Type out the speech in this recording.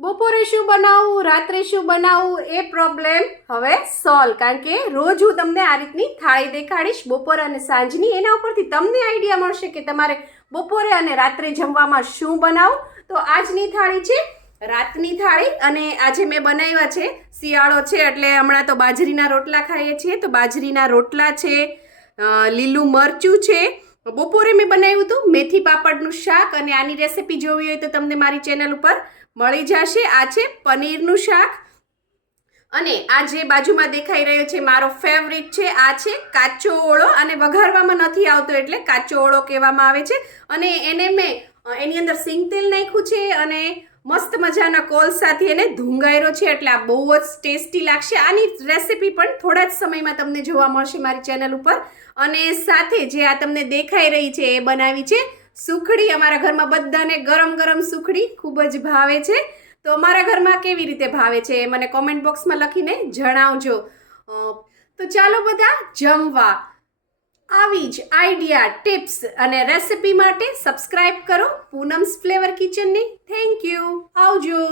બપોરે શું બનાવવું, રાત્રે શું બનાવવું, એ પ્રોબ્લેમ હવે સોલ્વ. કારણ કે રોજ હું તમને આ રીતની થાળી દેખાડીશ બપોર અને સાંજની. એના ઉપરથી તમને આઈડિયા મળશે કે તમારે બપોરે અને રાત્રે જમવામાં શું બનાવવું. તો આજની થાળી છે રાતની થાળી, અને આજે મેં બનાવ્યા છે, શિયાળો છે એટલે હમણાં તો બાજરીના રોટલા ખાઈએ છીએ, તો બાજરીના રોટલા છે, લીલું મરચું છે. બપોરે મેં બનાવ્યું હતું મેથી પાપડનું શાક, અને આની રેસીપી જોવી હોય તો તમને મારી ચેનલ ઉપર મળી જશે. આ છે પનીરનું શાક, અને આ જે બાજુમાં દેખાઈ રહ્યો છે મારો ફેવરિટ છે, આ છે કાચો ઓળો, અને વઘારવામાં નથી આવતો એટલે કાચો ઓળો કહેવામાં આવે છે. અને એને મેં એની અંદર સિંગ તેલ નાખ્યું છે, અને મસ્ત મજાના કોલસાથી એને ધૂંગાયરો છે, એટલે આ બહુ જ ટેસ્ટી લાગશે. આની રેસીપી પણ થોડા જ સમયમાં તમને જોવા મળશે મારી ચેનલ ઉપર. અને સાથે જે આ તમને દેખાઈ રહી છે એ બનાવી છે સુખડી. અમારા ઘરમાં બધાને ગરમ ગરમ સુખડી ખૂબ જ ભાવે છે. તો અમારા ઘરમાં કેવી રીતે ભાવે છે એ મને કોમેન્ટ બોક્સમાં લખીને જણાવજો. તો ચાલો બધા જમવા. આવી જ આઈડિયા, ટિપ્સ અને રેસિપી માટે સબસ્ક્રાઇબ કરો પૂનમ્સ ફ્લેવર કિચનની. Thank you. આવજો.